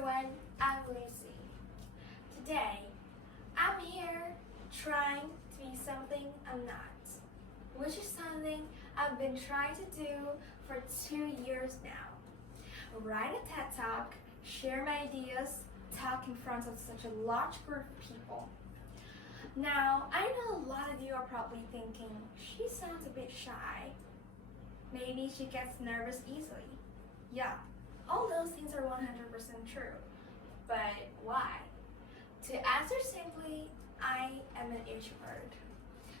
everyone, I'm Lucy. Today, I'm here trying to be something I'm not, which is something I've been trying to do for 2 years now. Write a TED Talk, share my ideas, talk in front of such a large group of people. Now, I know a lot of you are probably thinking, she sounds a bit shy. Maybe she gets nervous easily. Yeah, all those things are 100% true. But why? To answer simply, I am an introvert.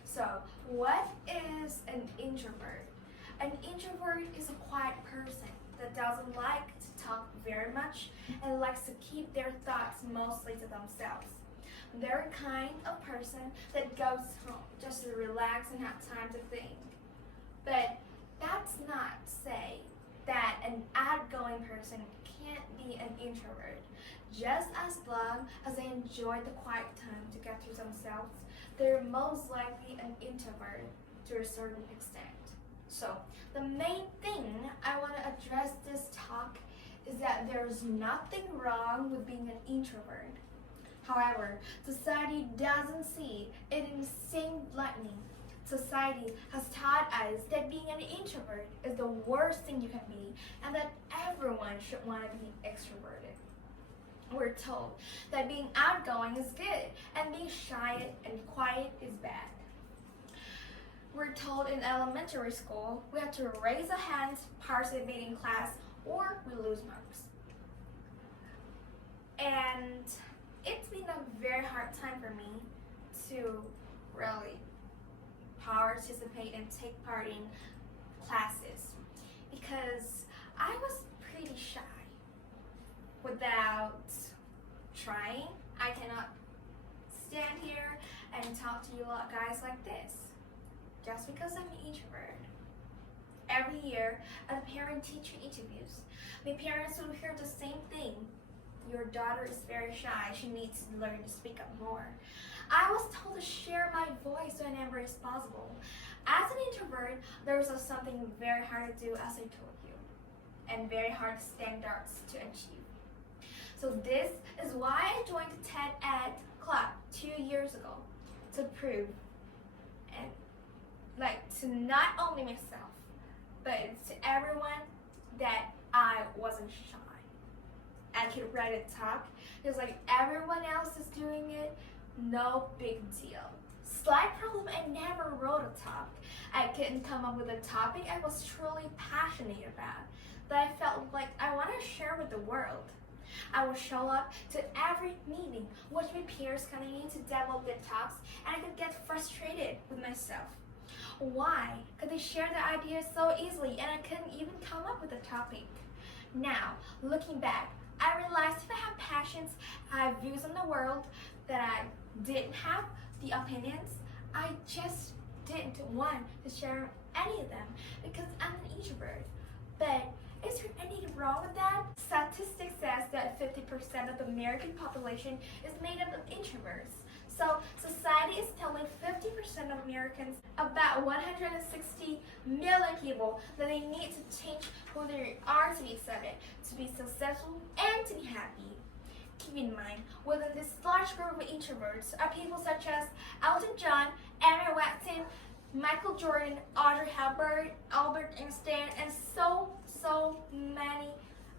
So, what is an introvert? An introvert is a quiet person that doesn't like to talk very much and likes to keep their thoughts mostly to themselves. They're a kind of person that goes home just to relax and have time to think. But that's not to say that an outgoing person can't be an introvert. Just as long as they enjoy the quiet time to get to themselves, they're most likely an introvert to a certain extent. So, the main thing I want to address this talk is that there's nothing wrong with being an introvert. However, society doesn't see it in the same lightning. Society has taught us that being an introvert is the worst thing you can be and that everyone should want to be extroverted. We're told that being outgoing is good and being shy and quiet is bad. We're told in elementary school we have to raise a hand, participate in class, or we lose marks. And it's been a very hard time for me to really participate and take part in classes because I was pretty shy. Without trying, I cannot stand here and talk to you guys like this just because I'm an introvert. Every year at the parent-teacher interviews, my parents will hear the same thing. Your daughter is very shy. She needs to learn to speak up more. I was told to share my voice whenever it's possible. As an introvert, there was something very hard to do, as I told you, and very hard standards to achieve. So this is why I joined the TED Ed Club 2 years ago, to prove and to not only myself, but to everyone that I wasn't shy. I could write a talk. It's like everyone else is doing it, no big deal. Slight problem, I never wrote a talk. I couldn't come up with a topic I was truly passionate about, that I felt like I want to share with the world. I would show up to every meeting, watch my peers coming in to develop their talks, and I could get frustrated with myself. Why could they share their ideas so easily and I couldn't even come up with a topic? Now, looking back, I realized if I have passions, I have views on the world, that I didn't have the opinions, I just didn't want to share any of them because I'm an introvert. But is there anything wrong with that? Statistics says that 50% of the American population is made up of introverts. So society is telling 50% of Americans, about 160 million people, that they need to change who they are to be accepted, to be successful, and to be happy. Keep in mind, within this large group of introverts are people such as Elton John, Emma Watson, Michael Jordan, Audrey Hepburn, Albert Einstein, and so many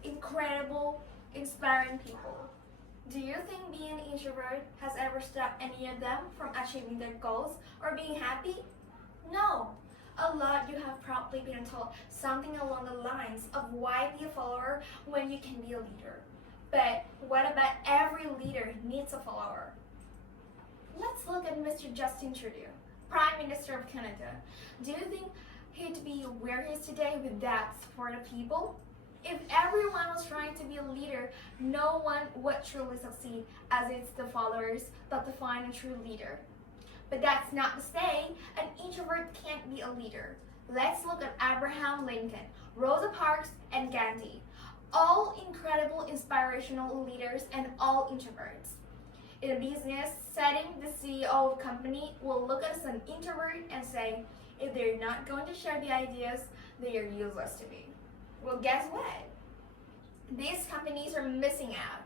incredible, inspiring people. Do you think being an introvert has ever stopped any of them from achieving their goals or being happy? No. A lot you have probably been told something along the lines of why be a follower when you can be a leader. But what about every leader needs a follower? Let's look at Mr. Justin Trudeau, Prime Minister of Canada. Do you think he'd be where he is today without support of people? If everyone was trying to be a leader, no one would truly succeed, as it's the followers that define a true leader. But that's not to say an introvert can't be a leader. Let's look at Abraham Lincoln, Rosa Parks, and Gandhi. All incredible inspirational leaders and all introverts. In a business setting, the CEO of a company will look at an introvert and say, if they're not going to share the ideas, they are useless to me. Well, guess what? these companies are missing out.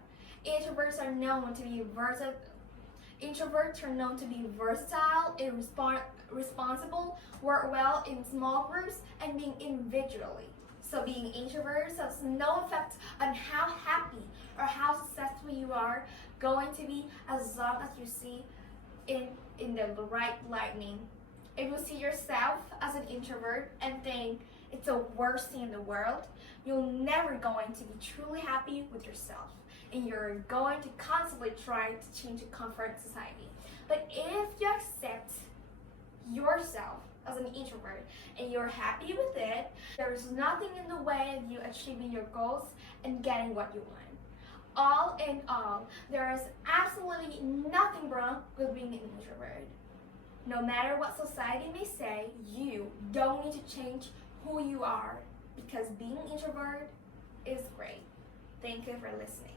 Introverts are known to be versatile. Introverts are known to be versatile and responsible, work well in small groups, and being individually. So being introverts has no effect on how happy or how successful you are going to be as long as you see in the right lightning. If you see yourself as an introvert and think it's the worst thing in the world, you're never going to be truly happy with yourself. And you're going to constantly try to change your comfort society. But if you accept yourself as an introvert and you're happy with it, there's nothing in the way of you achieving your goals and getting what you want. All in all, there is absolutely nothing wrong with being an introvert. No matter what society may say, you don't need to change who you are because being an introvert is great. Thank you for listening.